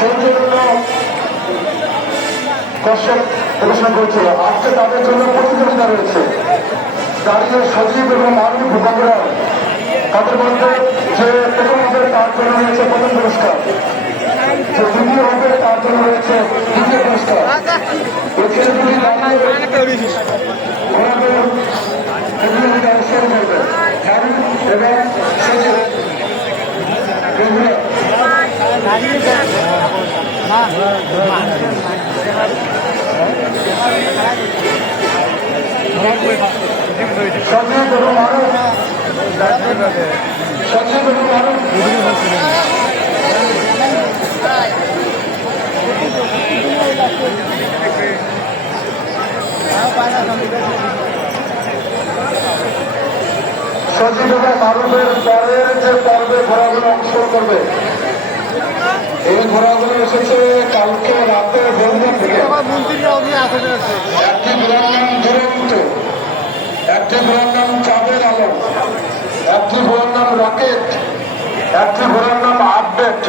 সৌজন্য দর্শক প্রদর্শন করেছিল। আজকে তাদের জন্য প্রতিযোগিতা রয়েছে। দাঁড়িয়ে সজীব এবং মানব ভূখণ্ডরা তাদের মধ্যে যে প্রথম হবে তার জন্য রয়েছে প্রথম পুরস্কার, যে দ্বিতীয় হবে তার জন্য রয়েছে দ্বিতীয় পুরস্কার। এই ছেলেগুলি দাঁড়িয়ে ওনাদের প্রতিযোগিতা শুরু করবে। এবং সজীব বন্ধুরা সজীব এবং মানব, সজীব এবং মানব সজীব এবং মানবের পরের যে পর্বে ঘোড়াগুলো অংশগ্রহণ করবে। এই ঘোড়াগুলো এসেছে কালকে রাতে বন্ধুর থেকে। একটি ঘোড়ার নাম দুরন্ত, একটি ঘোড়ার নাম চাঁদের আলম, একটি ঘোড়ার নাম রকেট, একটি ঘোড়ার নাম আপডেট।